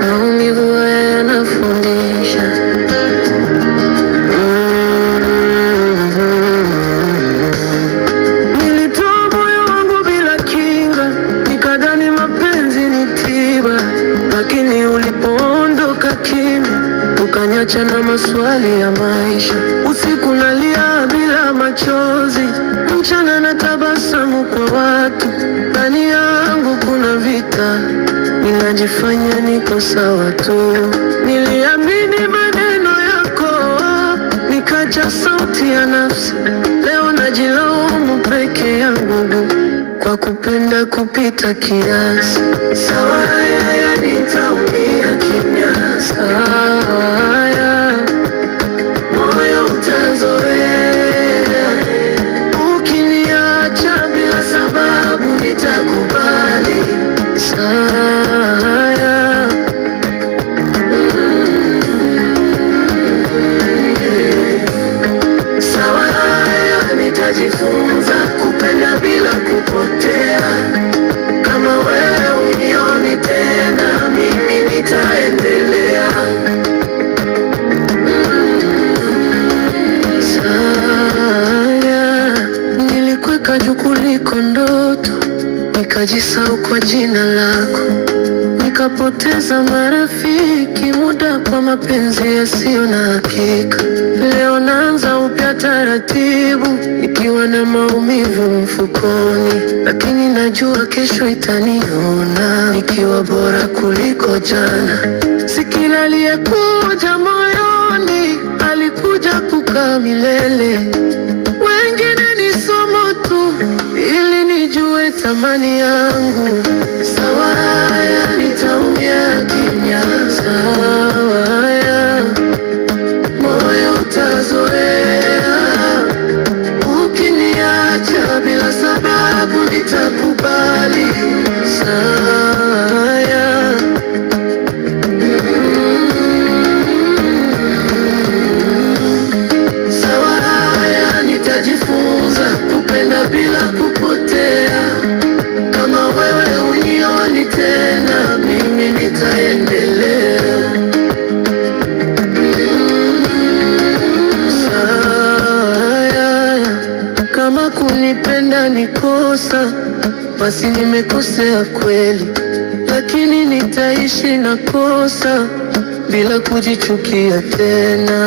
Maumivu yanafundisha. Nilitoa moyo wangu bila kinga, nikadhani mapenzi ni tiba, lakini ulipoondoka kimya, ukaniacha na maswali ya maisha. Usiku nalia bila machozi, mchana na tabasamu kwa watu. Ndani yangu kuna vita, ninajifanya niko sawa tu. Niliamini maneno yako, nikaja sauti ya nafsi. Leo najilaumu peke yangu kwa kupenda kupita kiasi. Sawa ya nitaumia kimya, sawa ya moyo utazoea. Ukiniacha bila sababu nitakubali, sawa ya sawa ya nitajifunza kupenda bila kupotea. Kama wewe unioni tena, mimi nitaendelea. Saya, nilikweka juu kuliko ndoto, nikajisahau kwa jina lako, nikapoteza marafiki, muda kwa mapenzi yasiyo na hakika. Leo naanza upya taratibu, ikiwa na maumivu mfukoni, lakini najua kesho itaniona nikiwa bora kuliko jana. Si kila aliyekuja moyoni alikuja kukaa milele. Wengine ni somo tu ili nijue thamani yangu. Sawa ya nitaumia kimya, sawa ya moyo utazoea. Ukiniacha bila sababu nitakubali, sawa ya sawa ya nitajifunza kupenda bila kupotea. Kama wewe unioni tena, mimi nitaendelea. Saya, kama kunipenda ni kosa, basi nimekosea kweli, lakini nitaishi na kosa bila kujichukia tena.